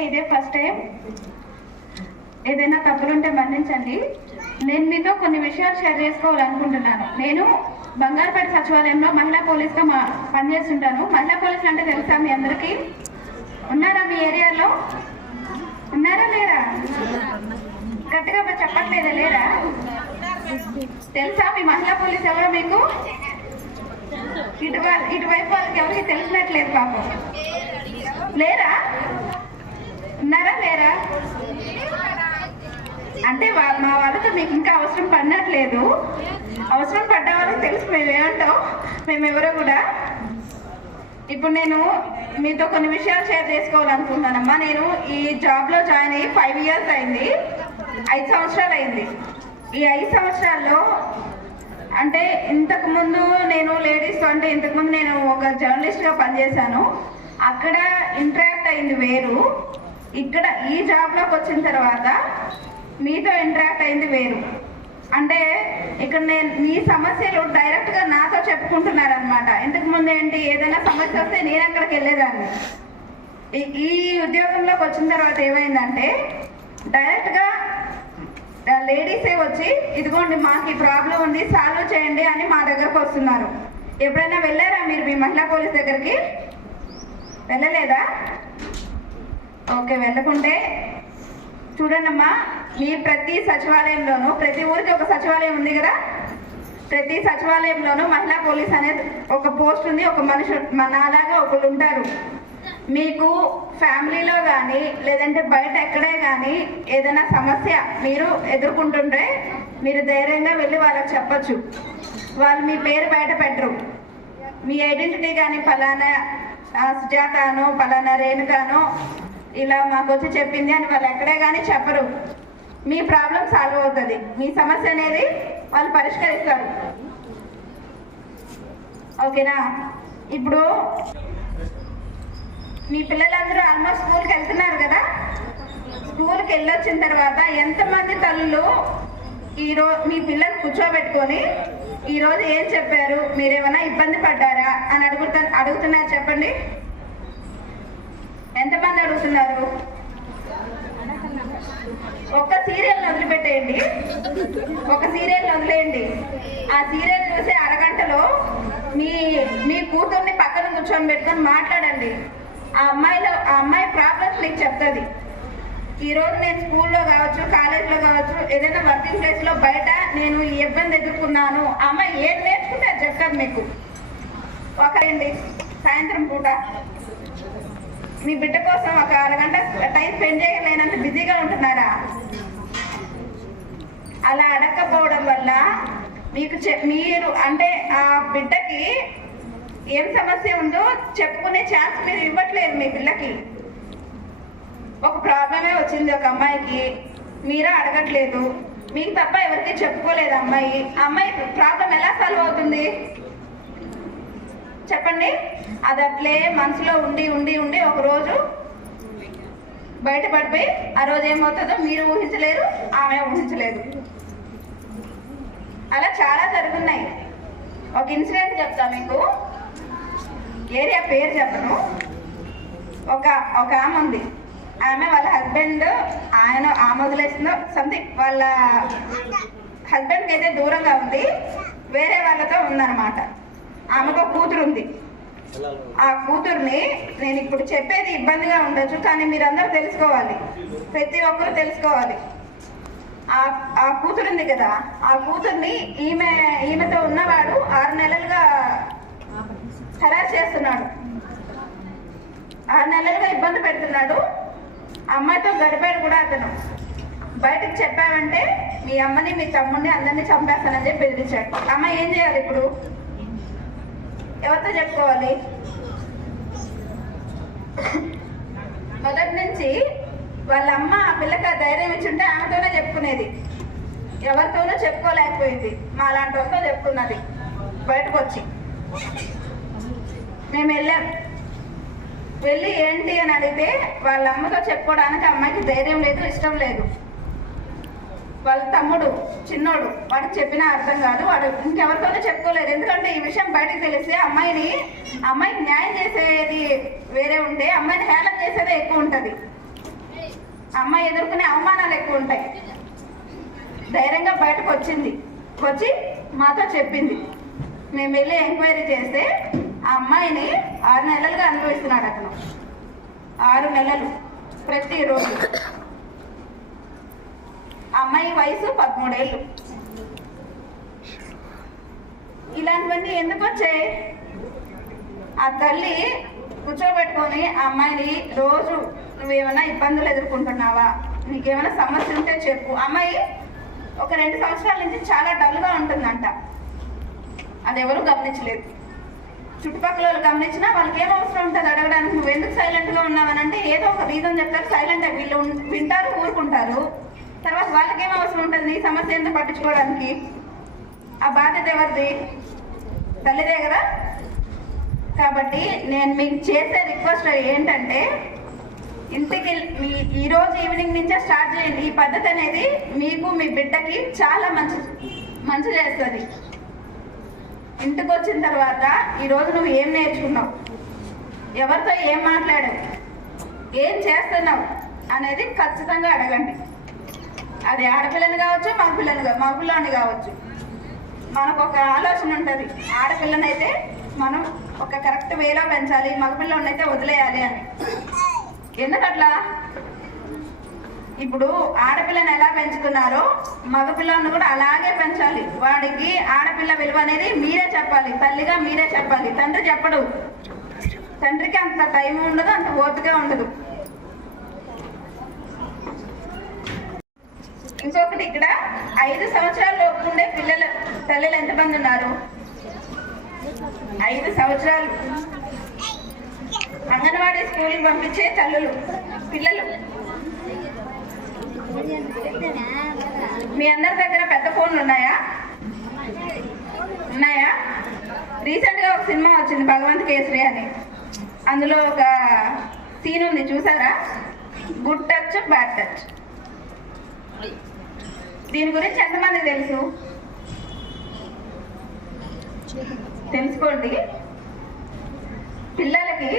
అంటే ఇదే first time ఏదైనా తప్పులుంటే మన్నించండి. నేను మీతో కొన్ని విషయాలు షేర్ చేసుకోవాలనుకుంటున్నాను. నేను బంగారుపేట సచివాలయంలో మహిళా పోలీస్గా మా పనిచేస్తుంటాను. మహిళా పోలీసులు అంటే తెలుసా మీ అందరికీ? ఉన్నారా మీ ఏరియాలో? ఉన్నారా లేరా? గట్టిగా చెప్పట్లేదా లేరా తెలుసా మీ మహిళా పోలీస్ ఎవరో మీకు? ఇటు ఇటువైపు వాళ్ళకి ఎవరికి తెలిసినట్లేదు పాపం లేరా ఉన్నారా లేరా అంటే మా వాళ్ళతో మీకు ఇంకా అవసరం పడినట్లేదు. అవసరం పడ్డ వాళ్ళకి తెలుసు మేమేమంటాం మేమెవరో మేము కూడా. ఇప్పుడు నేను మీతో కొన్ని విషయాలు షేర్ చేసుకోవాలనుకుంటున్నానమ్మా. నేను ఈ జాబ్లో జాయిన్ అయ్యి ఫైవ్ ఇయర్స్ అయింది. ఐదు సంవత్సరాలు అయింది. ఈ ఐదు సంవత్సరాల్లో అంటే ఇంతకుముందు నేను లేడీస్ అంటే ఇంతకుముందు నేను ఒక జర్నలిస్ట్గా పనిచేశాను. అక్కడ ఇంటరాక్ట్ అయింది వేరు. ఇక్కడ ఈ జాబ్లోకి వచ్చిన తర్వాత మీతో ఇంటరాక్ట్ అయింది వేరు. అంటే ఇక్కడ నేను మీ సమస్యలు డైరెక్ట్గా నాతో చెప్పుకుంటున్నారు అనమాట ఇంతకు ముందు ఏంటి? ఏదైనా సమస్య వస్తే నేను అక్కడికి వెళ్ళేదాన్ని. ఈ- ఈ ఉద్యోగంలోకి వచ్చిన తర్వాత ఏమైందంటే డైరెక్ట్గా లేడీసే వచ్చి ఇదిగోండి మాకు ఈ ప్రాబ్లం ఉంది సాల్వ్ చేయండి అని మా దగ్గరకు వస్తున్నారు. ఎప్పుడైనా వెళ్ళారా మీరు మీ మహిళా పోలీస్ దగ్గరికి? వెళ్ళలేదా? ఓకే వెళ్ళకుంటే చూడండమ్మా మీ ప్రతి సచివాలయంలోనూ ప్రతి ఊరికి ఒక సచివాలయం ఉంది కదా? ప్రతి సచివాలయంలోనూ మహిళా పోలీస్ అనేది ఒక పోస్ట్ ఉంది ఒక మనిషి నాలాగా ఒకళ్ళు ఉంటారు. మీకు ఫ్యామిలీలో కానీ లేదంటే బయట ఎక్కడే కానీ ఏదైనా సమస్య మీరు ఎదుర్కొంటుంటే మీరు ధైర్యంగా వెళ్ళి వాళ్ళకి చెప్పొచ్చు. వాళ్ళు మీ పేరు బయట పెట్టరు. మీ ఐడెంటిటీ కానీ ఫలానా ఆ, ఫలానా రేణుకానో ఇలా మాకు వచ్చి చెప్పింది అని వాళ్ళు ఎక్కడే కానీ చెప్పరు. మీ ప్రాబ్లం సాల్వ్ అవుతుంది. మీ సమస్య అనేది వాళ్ళు పరిష్కరిస్తారు. ఓకేనా? ఇప్పుడు మీ పిల్లలందరూ ఆల్మోస్ట్ స్కూల్కి వెళ్తున్నారు కదా? స్కూల్కి వెళ్ళొచ్చిన తర్వాత ఎంతమంది తల్లులు ఈరోజు మీ పిల్లలు కూర్చోబెట్టుకొని ఈరోజు ఏం చెప్పారు? మీరు ఏమైనా ఇబ్బంది పడ్డారా? అని అడుగుతా అడుగుతున్నారు చెప్పండి. ఎంతమంది అడుగుతున్నారు? ఒక సీరియల్ వదిలిపెట్టేయండి. ఒక సీరియల్ వదిలేయండి. ఆ సీరియల్ చూసే అరగంటలో మీ మీ కూతుర్ని పక్కన కూర్చొని పెట్టుకొని మాట్లాడండి. ఆ అమ్మాయిలో ఆ అమ్మాయి ప్రాబ్లమ్స్ మీకు చెప్తుంది. ఈరోజు నేను స్కూల్లో కావచ్చు కాలేజ్లో కావచ్చు ఏదైనా వర్కింగ్ ప్లేస్లో బయట నేను ఈ ఇబ్బంది ఎదుర్కొన్నాను. అమ్మాయి ఏం నేర్చుకుంటే అది చెప్తాను మీకు. ఒకరండి సాయంత్రం పూట. మీ బిడ్డ కోసం ఒక అరగంట టైం స్పెండ్ చేయలేనంత బిజీగా ఉంటున్నారా? అలా అడగకపోవడం వల్ల మీకు మీరు అంటే ఆ బిడ్డకి ఏం సమస్య ఉందో చెప్పుకునే ఛాన్స్ మీరు ఇవ్వట్లేదు మీ పిల్లకి. ఒక ప్రాబ్లమే వచ్చింది ఒక అమ్మాయికి. మీరే అడగట్లేదు. మీకు తప్ప ఎవరికి చెప్పుకోలేదు అమ్మాయి. ఆ అమ్మాయి ప్రాబ్లం ఎలా సాల్వ్ అవుతుంది? చెప్పండి. అది అట్లే మనసులో ఉండి ఉండి ఉండి ఒకరోజు బయటపడిపోయి ఆ రోజు ఏమవుతుందో మీరు ఊహించలేరు ఆమె ఊహించలేదు. అలా చాలా జరుగుతున్నాయి ఒక ఇన్సిడెంట్ చెప్తా మీకు. ఏరియా పేరు చెప్పను. ఒక ఒక ఆమె ఉంది. ఆమె వాళ్ళ హస్బెండ్ ఆయన ఆమె వదిలేసిందో సంథింగ్ వాళ్ళ హస్బెండ్కి అయితే దూరంగా ఉంది. వేరే వాళ్ళతో ఉందన్నమాట. ఆమెకు ఒక కూతురు ఉంది ఆ కూతుర్ని నేను ఇప్పుడు చెప్పేది ఇబ్బందిగా ఉండొచ్చు కానీ మీరందరూ తెలుసుకోవాలి. ప్రతి ఒక్కరు తెలుసుకోవాలి. ఆ ఆ కూతురు ఉంది కదా ఆ కూతుర్ని ఈమె ఈమెతో ఉన్నవాడు ఆరు నెలలుగా హెరాస్ చేస్తున్నాడు. ఆరు నెలలుగా ఇబ్బంది పెడుతున్నాడు. అమ్మాయితో గడిపాడు కూడా అతను. బయటకు చెప్పామంటే మీ అమ్మని మీ తమ్ముడిని అందరినీ చంపేస్తానని చెప్పి బెదిరించాడు. అమ్మ ఏం చేయాలి ఇప్పుడు? ఎవరితో చెప్పుకోవాలి. మొదటి నుంచి వాళ్ళ అమ్మ ఆ పిల్లకి ఆ ధైర్యం ఇచ్చుంటే ఆమెతోనే చెప్పుకునేది. ఎవరితోనూ చెప్పుకోలేకపోయింది. మా లాంటి వాళ్ళతో చెప్పుకున్నది. బయటకు వచ్చి మేము వెళ్ళాం. వెళ్ళి ఏంటి అని అడిగితే వాళ్ళ అమ్మతో చెప్పుకోవడానికి అమ్మాయికి ధైర్యం లేదు ఇష్టం లేదు. వాళ్ళ తమ్ముడు చిన్నోడు. వాడికి చెప్పినా అర్థం కాదు. వాడు ఇంకెవరితోనూ చెప్పుకోలేదు. ఎందుకంటే ఈ విషయం బయటకు తెలిస్తే అమ్మాయిని అమ్మాయికి న్యాయం చేసేది వేరే ఉంటే అమ్మాయిని హేళన చేసేదే ఎక్కువ ఉంటుంది. అమ్మాయి ఎదుర్కొనే అవమానాలు ఎక్కువ ఉంటాయి. ధైర్యంగా బయటకు వచ్చింది. వచ్చి మాతో చెప్పింది. మేము వెళ్ళి ఎంక్వైరీ చేస్తే ఆ అమ్మాయిని ఆరు నెలలుగా అనుభవిస్తున్నాడు అతను. ఆరు నెలలు. ప్రతిరోజు. అమ్మాయి వయసు పదమూడేళ్ళు. ఇలాంటివన్నీ ఎందుకు వచ్చాయి? ఆ తల్లి కూర్చోబెట్టుకొని ఆ అమ్మాయిని రోజు నువ్వేమైనా ఇబ్బందులు ఎదుర్కొంటున్నావా? నీకేమైనా సమస్య ఉంటే చెప్పు. అమ్మాయి ఒక రెండు సంవత్సరాల నుంచి చాలా డల్గా ఉంటుందంట. అది ఎవరు గమనించలేదు. చుట్టుపక్కల వాళ్ళు గమనించినా వాళ్ళకి ఏం అవసరం ఉంటుంది అడగడానికి? నువ్వు ఎందుకు సైలెంట్గా ఉన్నావనంటే ఏదో ఒక రీజన్ చెప్తారు. సైలెంట్ వీళ్ళు వింటారు ఊరుకుంటారు. తర్వాత వాళ్ళకి ఏం అవసరం ఉంటుంది? సమస్య ఎంత పట్టించుకోవడానికి. ఆ బాధ్యత ఎవరిది? తల్లిదే కదా? కాబట్టి నేను మీకు చేసే రిక్వెస్ట్ ఏంటంటే ఇంటికి మీ ఈ రోజు ఈవినింగ్ నుంచే స్టార్ట్ చేయండి. ఈ పద్ధతి అనేది మీకు మీ బిడ్డకి చాలా మంచి మంచి చేస్తుంది. ఇంటికి వచ్చిన తర్వాత ఈరోజు నువ్వు ఏం నేర్చుకున్నావు? ఎవరితో ఏం మాట్లాడావు? ఏం చేస్తున్నావు? అనేది ఖచ్చితంగా అడగండి. అది ఆడపిల్లని కావచ్చు మగ పిల్లని మగ పిల్లని కావచ్చు. మనకు ఒక ఆలోచన ఉంటుంది. ఆడపిల్లనైతే మనం ఒక కరెక్ట్ వేలో పెంచాలి మగపిల్లనైతే వదిలేయాలి అని. ఎందుకట్లా? ఇప్పుడు ఆడపిల్లని ఎలా పెంచుతున్నారో మగపిల్లని కూడా అలాగే పెంచాలి. వాడికి ఆడపిల్ల విలువ అనేది మీరే చెప్పాలి తల్లిగా మీరే చెప్పాలి. తండ్రి చెప్పడు. తండ్రికి అంత టైం ఉండదు అంత ఓపిక ఉండదు. ఇంకొకటి ఇక్కడ ఐదు సంవత్సరాల లోపు ఉండే పిల్లలు తల్లులు ఎంతమంది ఉన్నారు? ఐదు సంవత్సరాలు. అంగన్వాడీ స్కూల్కి పంపించే తల్లులు పిల్లలు. మీ అందరి దగ్గర పెద్ద ఫోన్లు ఉన్నాయా? ఉన్నాయా? రీసెంట్గా ఒక సినిమా వచ్చింది భగవంత్ కేసరి అని. అందులో ఒక సీన్ ఉంది చూసారా? Good touch bad touch. దీని గురించి ఎంతమంది తెలుసు? తెలుసుకోండి. పిల్లలకి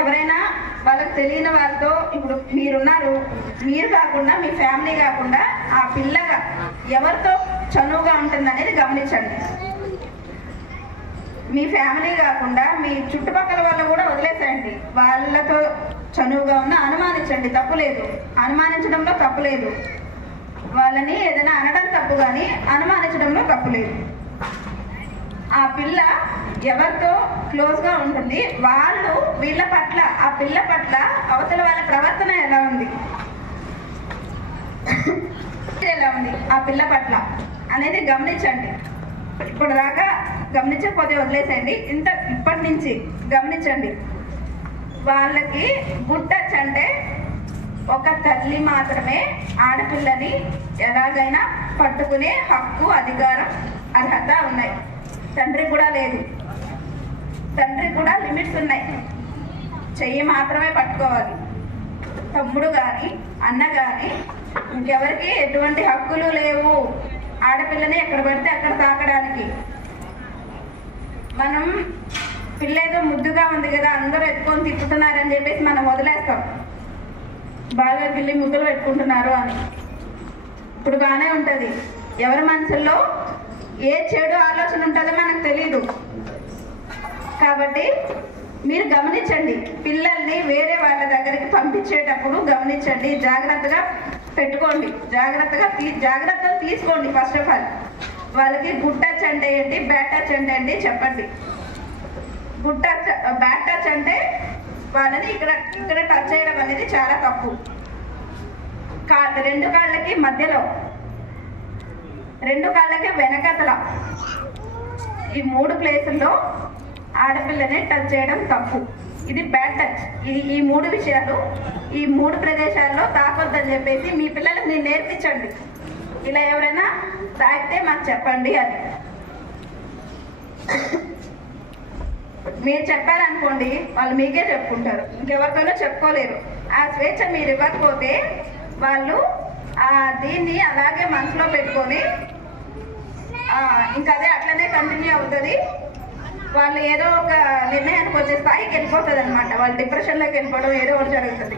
ఎవరైనా వాళ్ళకి తెలియని వాళ్ళతో ఇప్పుడు మీరున్నారు. మీరు కాకుండా మీ ఫ్యామిలీ కాకుండా ఆ పిల్లగా ఎవరితో చనువుగా ఉంటుంది అనేది గమనించండి. మీ ఫ్యామిలీ కాకుండా మీ చుట్టుపక్కల వాళ్ళు కూడా వదిలేసేయండి. వాళ్ళతో చనువుగా ఉన్న అనుమానించండి తప్పు లేదు. అనుమానించడంలో తప్పు లేదు. వాళ్ళని ఏదైనా అనడం తప్పు కానీ అనుమానించడంలో తప్పు లేదు. ఆ పిల్ల ఎవరితో క్లోజ్గా ఉంటుంది వాళ్ళు వీళ్ళ పట్ల ఆ పిల్ల పట్ల అవతల వాళ్ళ ప్రవర్తన ఎలా ఉంది? ఎలా ఉంది? ఆ పిల్ల పట్ల అనేది గమనించండి. ఇప్పుడు దాకా గమనించకపోతే వదిలేసేయండి. ఇంత ఇప్పటి నుంచి గమనించండి. వాళ్ళకి గుడ్ టచ్ అంటే ఒక తల్లి మాత్రమే ఆడపిల్లని ఎలాగైనా పట్టుకునే హక్కు అధికారం అర్హత ఉన్నాయి. తండ్రి కూడా లేదు. తండ్రి కూడా లిమిట్స్ ఉన్నాయి. చెయ్యి మాత్రమే పట్టుకోవాలి. తమ్ముడు కానీ అన్న కానీ ఇంకెవరికి ఎటువంటి హక్కులు లేవు. ఆడపిల్లని ఎక్కడ పడితే అక్కడ తాకడానికి. మనం పిల్లేదో ముద్దుగా ఉంది కదా అందరూ ఎత్తుకొని తిప్పుతున్నారని చెప్పేసి మనం వదిలేస్తాం. బాగా పిల్లి ముద్దులు పెట్టుకుంటున్నారు అని. ఇప్పుడు బాగానే ఉంటుంది. ఎవరి మనసుల్లో ఏ చెడు ఆలోచన ఉంటుందో మనకు తెలియదు కాబట్టి మీరు గమనించండి పిల్లల్ని వేరే వాళ్ళ దగ్గరికి పంపించేటప్పుడు గమనించండి. జాగ్రత్తగా పెట్టుకోండి. జాగ్రత్తగా తీ జాగ్రత్తలు తీసుకోండి ఫస్ట్ ఆఫ్ ఆల్ వాళ్ళకి గుడ్ టచ్ అంటే ఏంటి బ్యాడ్ టచ్ అంటే ఏంటి చెప్పండి. గుడ్ టచ్ బ్యాడ్ టచ్ అంటే వాళ్ళని ఇక్కడ ఇక్కడ టచ్ చేయడం అనేది చాలా తప్పు. కా రెండు కాళ్ళకి మధ్యలో రెండు కాళ్ళకి వెనకతల ఈ మూడు ప్లేసుల్లో ఆడపిల్లని టచ్ చేయడం తప్పు. ఇది బ్యాడ్ టచ్ ఇది ఈ మూడు విషయాలు ఈ మూడు ప్రదేశాల్లో తాకొద్దని చెప్పేసి మీ పిల్లలకు మీరు నేర్పించండి. ఇలా ఎవరైనా తాగితే మాకు చెప్పండి అని. మీరు చెప్పారనుకోండి వాళ్ళు మీకే చెప్పుకుంటారు. ఇంకెవరితోనో చెప్పుకోలేరు. ఆ స్వేచ్ఛ మీరు ఇవ్వకపోతే వాళ్ళు ఆ దీన్ని అలాగే మనసులో పెట్టుకొని ఆ, ఇంకా అదే అట్లనే కంటిన్యూ అవుతుంది. వాళ్ళు ఏదో ఒక నిర్ణయానికి వచ్చే స్థాయికి వెళ్ళిపోతుంది అనమాట వాళ్ళు డిప్రెషన్లోకి వెళ్ళిపోవడం ఏదో ఒకటి జరుగుతుంది.